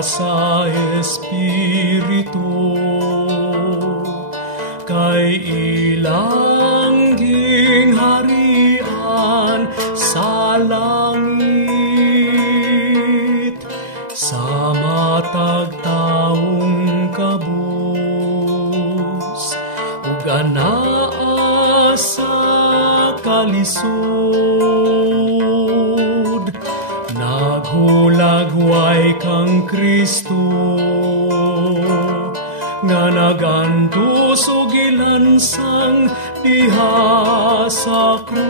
sa Espiritu, kay ilang gingharian sa langit, sa matag taong kabus, ug anaa sa kalisod, naghulagway kang Kristo, nga nagantos og ilansang diha sa krus.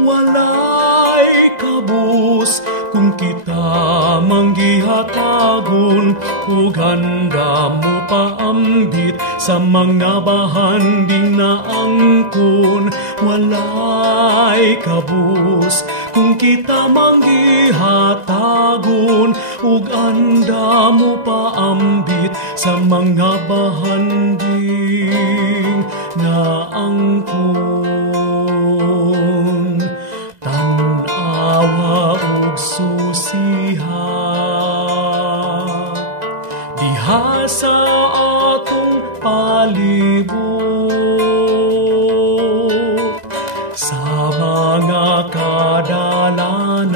Walay kabus kung kita manggihatagon, ug handa mo paambit sa mga bahanding na angkon. Walay kabus kung kita manggihatagon, ug anda mo paambit sa mga bahanding na angkon. Tan-awa ug susiha diha sa atong palibot, sa mga kadalanan,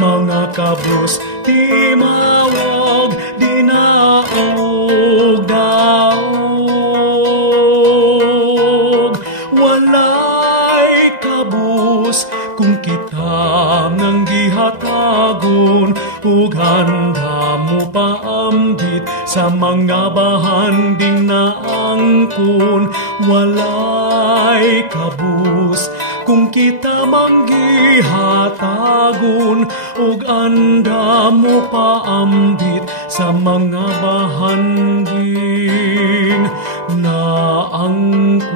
mga kabus di mawag, di naog daog. Walay kabus kung kita nang gihatagon, ug handa mo paambit sa mga bahanding na angkon. Walay kabus kung kita manggihatagon, ug anda mo paambit sa mga bahanding na angkon.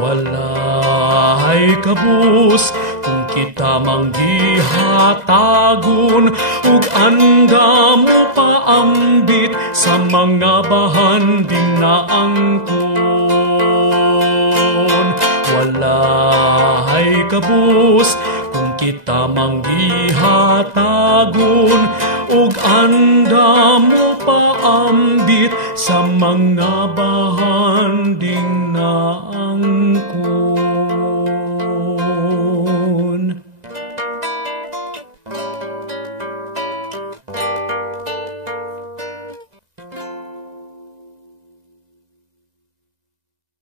Walay kabus kung kita manggihatagon, ug anda mo paambit sa mga bahanding na angkon. Walay kabus kung kita manggihatagon, ug anda mo paambit sa mga